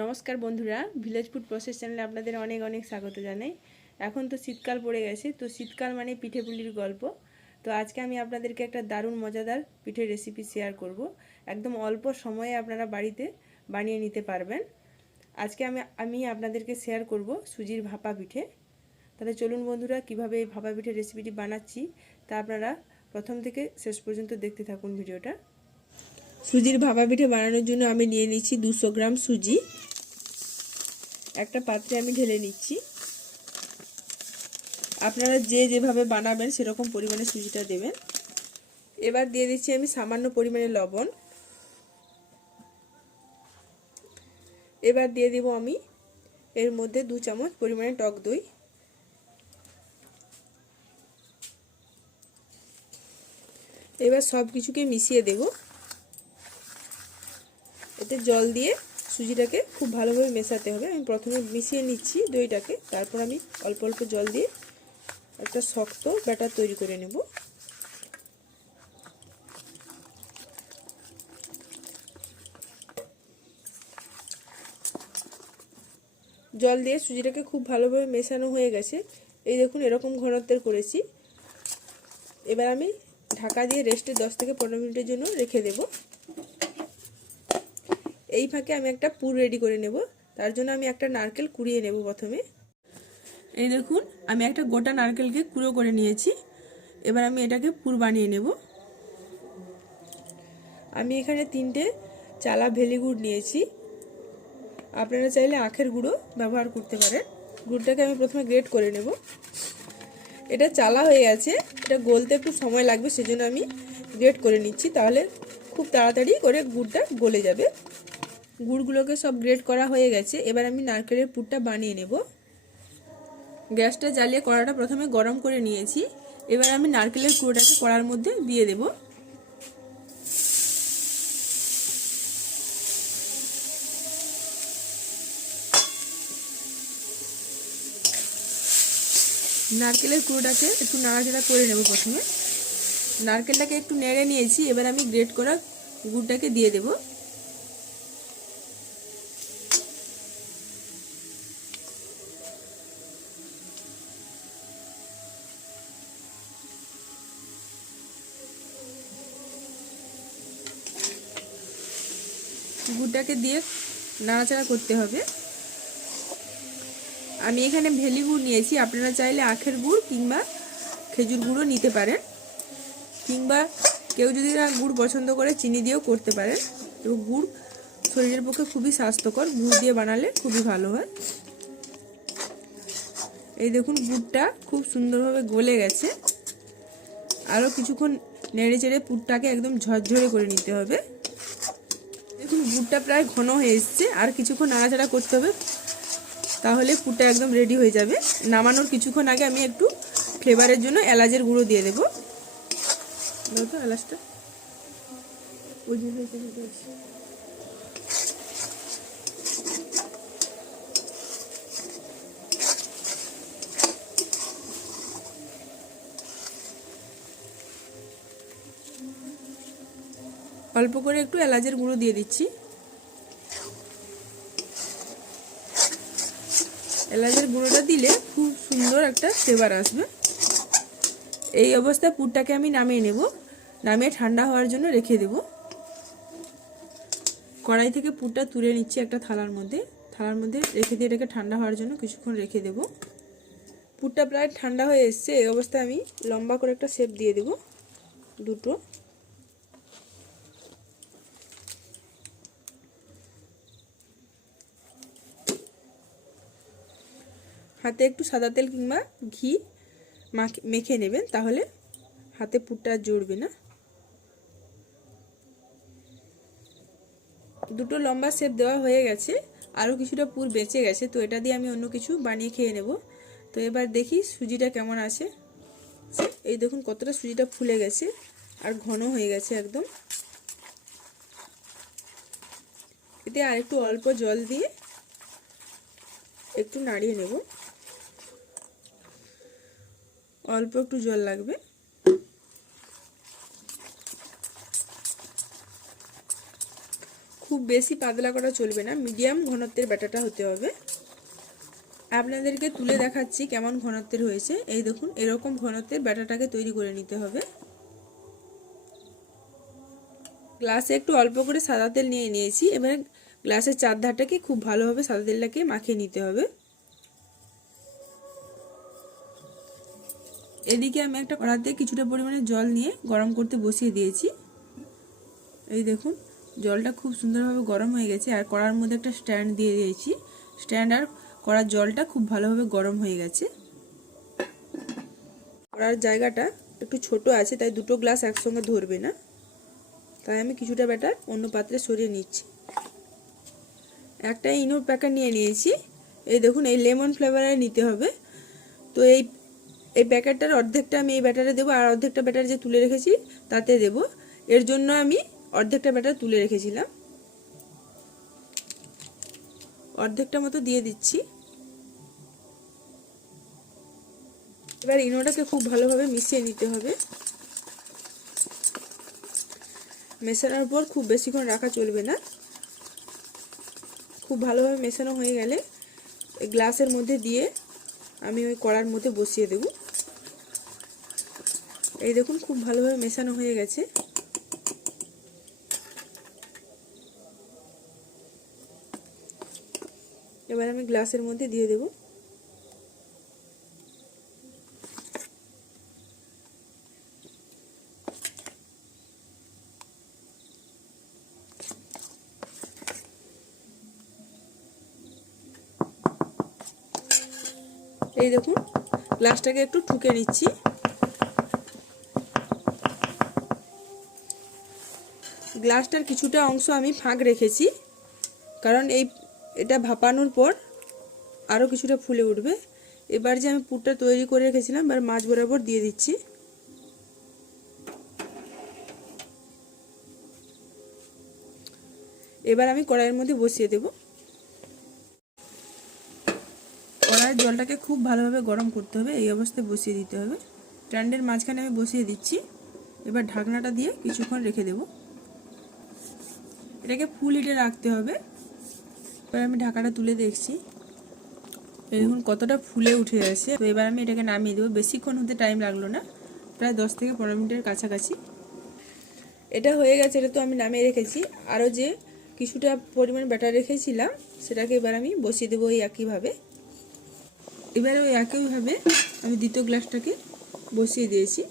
নমস্কার বন্ধুরা, village food process চ্যানেলে আপনাদের অনেক অনেক স্বাগত জানাই। এখন তো শীতকাল পড়ে গেছে, তো শীতকাল মানে পিঠে পুলির গল্প। তো আজকে আমি আপনাদেরকে একটা দারুণ মজাদার পিঠের রেসিপি শেয়ার করব। একদম অল্প সময়ে আপনারা বাড়িতে বানিয়ে নিতে পারবেন। আজকে আমি আপনাদেরকে শেয়ার করব সুজির ভাপা পিঠে। তাহলে চলুন বন্ধুরা, কিভাবে এই ভাপা পিঠের রেসিপিটি বানাচ্ছি তা আপনারা প্রথম থেকে শেষ পর্যন্ত দেখতে থাকুন ভিডিওটা। সুজির ভাপা পিঠে বানানোর জন্য আমি নিয়ে নিচ্ছি 200 গ্রাম সুজি। একটা পাত্রে আমি ঢেলে নিচ্ছি। আপনারা যেভাবে বানাবেন সেরকম পরিমাণে সুজিটা দেবেন। এবার দিয়ে দিচ্ছি আমি সামান্য পরিমাণে লবণ। এবার দিয়ে দেব আমি এর মধ্যে 2 চামচ পরিমাণে টক দই। এবার সব কিছুকে মিশিয়ে দেব। এতে জল দিয়ে সুজিটাকে খুব ভালোভাবে মেশাতে হবে। আমি প্রথমে মিশিয়ে নিচ্ছি দইটাকে, তারপর আমি অল্প অল্প জল দিয়ে একটা শক্ত ব্যাটার তৈরি করে নেব। জল দিয়ে সুজিটাকে খুব ভালোভাবে মেশানো হয়ে গেছে। এই দেখুন, এরকম ঘনত্বের করেছি। এবার আমি ঢাকা দিয়ে রেস্টে 10 থেকে 15 মিনিটের জন্য রেখে দেব। এই ফাঁকে আমি একটা পুর রেডি করে নেব। তার জন্য আমি একটা নারকেল কুড়িয়ে নেব প্রথমে। এই দেখুন, আমি একটা গোটা নারকেলকে কুড়ো করে নিয়েছি। এবার আমি এটাকে পুর বানিয়ে নেব। আমি এখানে 3টে চালা ভেলি গুড় নিয়েছি। আপনারা চাইলে আখের গুঁড়ো ব্যবহার করতে পারেন। গুড়টাকে আমি প্রথমে গ্রেট করে নেব। এটা চালা হয়ে গেছে, এটা গলতে একটু সময় লাগবে, সেজন্য আমি গ্রেট করে নিচ্ছি। তাহলে খুব তাড়াতাড়ি করে গুড়টা গলে যাবে। গুড়গুলোকে সব গ্রেট করা হয়ে গেছে। এবার আমি নারকেলের পুরটা বানিয়ে নেব। গ্যাসটা জ্বালিয়ে কড়াটা প্রথমে গরম করে নিয়েছি। এবার আমি নারকেলের পুরটাকে কড়ার মধ্যে দিয়ে দেব। নারকেলের পুরোটাকে একটু নাড়াচাড়া করে নেব। প্রথমে নারকেলটাকে একটু নেড়ে নিয়েছি। এবার আমি গ্রেট করা গুড়টাকে দিয়ে দেব। গুড়টাকে দিয়ে নাড়াচাড়া করতে হবে। আমি এখানে ভেলি গুড় নিয়েছি। আপনারা চাইলে আখের গুড় কিংবা খেজুর গুঁড়ো নিতে পারেন, কিংবা কেউ যদি না গুড় পছন্দ করে চিনি দিয়েও করতে পারেন। তো গুড় শরীরের পক্ষে খুবই স্বাস্থ্যকর, গুড় দিয়ে বানালে খুবই ভালো হয়। এই দেখুন, গুড়টা খুব সুন্দরভাবে গলে গেছে। আরও কিছুক্ষণ নেড়ে চেড়ে পুরটাকে একদম ঝরঝরে করে নিতে হবে। দেখুন, গুড়টা প্রায় ঘন হয়ে এসছে। আর কিছুক্ষণ নাড়াচাড়া করতে হবে, তাহলে পুরটা একদম রেডি হয়ে যাবে। নামানোর কিছুক্ষণ আগে আমি একটু ফ্লেভারের জন্য এলাচের গুঁড়ো দিয়ে দেবো। দাও তো এলাচটা। অল্প করে একটু এলাচের গুঁড়ো দিয়ে দিচ্ছি। এলাচের গুঁড়োটা দিলে খুব সুন্দর একটা ফ্লেভার আসবে। এই অবস্থায় পুরটাকে আমি নামিয়ে নেব। নামিয়ে ঠান্ডা হওয়ার জন্য রেখে দেব। কড়াই থেকে পুরটা তুলে নিচ্ছি একটা থালার মধ্যে রেখে দিয়ে এটাকে ঠান্ডা হওয়ার জন্য কিছুক্ষণ রেখে দেব। পুরটা প্রায় ঠান্ডা হয়ে এসছে। এই অবস্থায় আমি লম্বা করে একটা শেপ দিয়ে দেব, দুটো। হাতে একটু সাদা তেল কিংবা ঘি মেখে নেবেন, তাহলে হাতে পুরটা জড়বে না। দুটো লম্বা শেপ দেওয়া হয়ে গেছে। আরও কিছুটা পুর বেঁচে গেছে, তো এটা দিয়ে আমি অন্য কিছু বানিয়ে খেয়ে নেব। তো এবার দেখি সুজিটা কেমন আছে। এই দেখুন কতটা সুজিটা ফুলে গেছে আর ঘন হয়ে গেছে একদম। এতে আর একটু অল্প জল দিয়ে একটু নাড়িয়ে নেব। অল্প একটু জল লাগবে। খুব বেশি পাতলা করা চলবে না, মিডিয়াম ঘনত্বের ব্যাটারটা হতে হবে। আপনাদেরকে তুলে দেখাচ্ছি কেমন ঘনত্বের হয়েছে। এই দেখুন, এরকম ঘনত্বের ব্যাটারটাকে তৈরি করে নিতে হবে। গ্লাসে একটু অল্প করে সাদা তেল নিয়ে নিয়েছি। এবার গ্লাসের চারধারটাকে খুব ভালোভাবে সাদা তেলটাকে মাখিয়ে নিতে হবে। এদিকে আমি একটা কড়াতে কিছুটা পরিমাণে জল নিয়ে গরম করতে বসিয়ে দিয়েছি। এই দেখুন, জলটা খুব সুন্দরভাবে গরম হয়ে গেছে। আর কড়ার মধ্যে একটা স্ট্যান্ড দিয়ে দিয়েছি। স্ট্যান্ড আর কড়ার জলটা খুব ভালোভাবে গরম হয়ে গেছে। কড়ার জায়গাটা একটু ছোট আছে, তাই দুটো গ্লাস একসঙ্গে ধরবে না, তাই আমি কিছুটা ব্যাটার অন্য পাত্রে সরিয়ে নিচ্ছি। একটা ইনোর প্যাকেট নিয়ে নিয়েছি। এই দেখুন, এই লেমন ফ্লেভারের নিতে হবে। তো এই প্যাকেটটার অর্ধেকটা আমি এই ব্যাটারে দেবো, আর অর্ধেকটা ব্যাটার যে তুলে রেখেছি তাতে দেব। এর জন্য আমি অর্ধেকটা ব্যাটার তুলে রেখেছিলাম, অর্ধেকটা মতো দিয়ে দিচ্ছি। এবার ইনোটাকে খুব ভালোভাবে মিশিয়ে নিতে হবে। মেশানোর পর খুব বেশিক্ষণ রাখা চলবে না। খুব ভালোভাবে মেশানো হয়ে গেলে গ্লাসের মধ্যে দিয়ে আমি ওই কড়ার মধ্যে বসিয়ে দেব। এই দেখুন, খুব ভালোভাবে মেশানো হয়ে গেছে। এবার আমি গ্লাসের মধ্যে দিয়ে দেব। এই দেখুন, গ্লাসটাকে একটু ঠুকে নিচ্ছি। গ্লাসটার কিছুটা অংশ আমি ফাঁক রেখেছি, কারণ এটা ভাপানোর পর আরও কিছুটা ফুলে উঠবে। এবার যে আমি পুরটা তৈরি করে রেখেছিলাম, এবার মাঝ বরাবর দিয়ে দিচ্ছি। এবার আমি কড়াইয়ের মধ্যে বসিয়ে দেব। কড়াইয়ের জলটাকে খুব ভালোভাবে গরম করতে হবে, এই অবস্থায় বসিয়ে দিতে হবে। স্ট্যান্ডের মাঝখানে আমি বসিয়ে দিচ্ছি। এবার ঢাকনাটা দিয়ে কিছুক্ষণ রেখে দেব। এটাকে ফুল হিটে রাখতে হবে। এবার আমি ঢাকাটা তুলে দেখছি, দেখুন কতটা ফুলে উঠে গেছে। তো এবার আমি এটাকে নামিয়ে দেবো। বেশিক্ষণ হতে টাইম লাগলো না, প্রায় 10 থেকে 15 মিনিটের কাছাকাছি। এটা হয়ে গেছে। এটা তো আমি নামিয়ে রেখেছি। আরও যে কিছুটা পরিমাণ ব্যাটার রেখেছিলাম, সেটাকে এবার আমি বসিয়ে দেবো ওই একইভাবে। এবার ওই একইভাবে আমি দ্বিতীয় গ্লাসটাকে বসিয়ে দিয়েছি।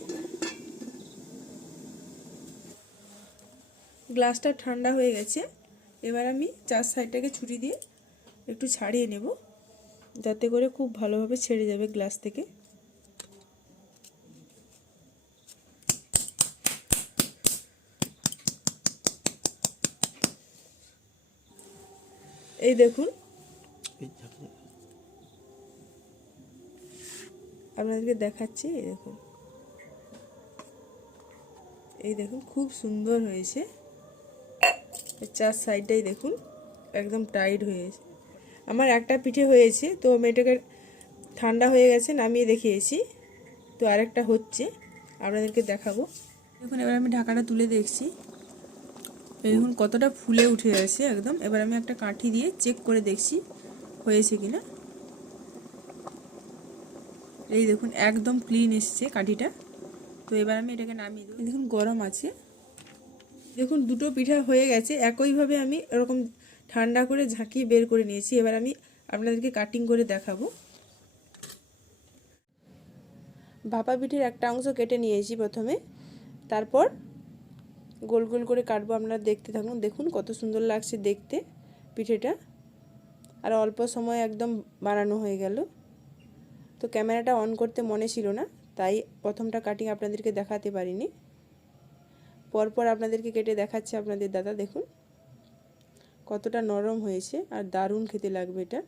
গ্লাসটা ঠান্ডা হয়ে গেছে। এবার আমি চার সাইডটাকে ছুরি দিয়ে একটু ছাড়িয়ে নেব, যাতে করে খুব ভালোভাবে ছেড়ে যাবে গ্লাস থেকে। এই দেখুন, আপনাদেরকে দেখাচ্ছি। এই দেখুন খুব সুন্দর হয়েছে। চার সাইডটাই দেখুন একদম টাইট হয়েছে। আমার একটা পিঠে হয়েছে, তো আমি এটাকে ঠান্ডা হয়ে গেছে নামিয়ে দেখিয়েছি। তো আরেকটা হচ্ছে, আপনাদেরকে দেখাবো। দেখুন, এবার আমি ঢাকাটা তুলে দেখছি। দেখুন কতটা ফুলে উঠে গেছে একদম। এবার আমি একটা কাঠি দিয়ে চেক করে দেখছি হয়েছে কিনা। এই দেখুন একদম ক্লিন এসছে কাঠিটা। তো এবার আমি এটাকে নামিয়ে দেবো। দেখুন গরম আছে। দেখুন দুটো পিঠা হয়ে গেছে। একইভাবে আমি এরকম ঠান্ডা করে ঝাঁকিয়ে বের করে নিয়েছি। এবার আমি আপনাদেরকে কাটিং করে দেখাবো। ভাপা পিঠের একটা অংশ কেটে নিয়েছি প্রথমে, তারপর গোল গোল করে কাটবো। আপনারা দেখতে থাকুন। দেখুন কত সুন্দর লাগছে দেখতে পিঠেটা। আর অল্প সময় একদম বানানো হয়ে গেল। তো ক্যামেরাটা অন করতে মনে ছিল না, তাই প্রথমটা কাটিং আপনাদেরকে দেখাতে পারিনি। পরপর আপনাদেরকে কেটে দেখাচ্ছে আপনাদের দাদা। দেখুন কতটা নরম হয়েছে আর দারুণ খেতে লাগবে এটা।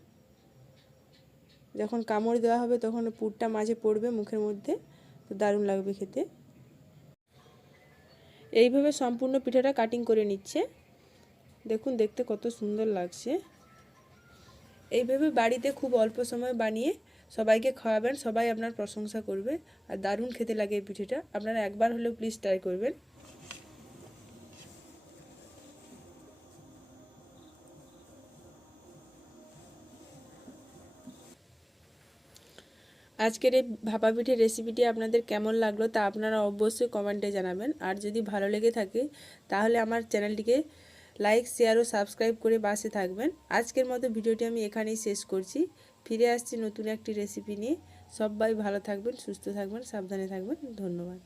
যখন কামড় দেওয়া হবে তখন পুরটা মাঝে পড়বে মুখের মধ্যে, তো দারুণ লাগবে খেতে। এইভাবে সম্পূর্ণ পিঠাটা কাটিং করে নিচ্ছে। দেখুন দেখতে কত সুন্দর লাগছে। এইভাবে বাড়িতে খুব অল্প সময় বানিয়ে সবাইকে খাওয়াবেন, সবাই আপনার প্রশংসা করবে। আর দারুণ খেতে লাগে এই পিঠেটা। আপনারা একবার হলেও প্লিজ ট্রাই করবেন। আজকের এই ভাপা পিঠের রেসিপিটি আপনাদের কেমন লাগলো তা আপনারা অবশ্যই কমেন্টে জানাবেন। আর যদি ভালো লেগে থাকে তাহলে আমার চ্যানেলটিকে লাইক, শেয়ার ও সাবস্ক্রাইব করে পাশে থাকবেন। আজকের মতো ভিডিওটি আমি এখানেই শেষ করছি। ফিরে আসছি নতুন একটি রেসিপি নিয়ে। সবাই ভালো থাকবেন, সুস্থ থাকবেন, সাবধানে থাকবেন। ধন্যবাদ।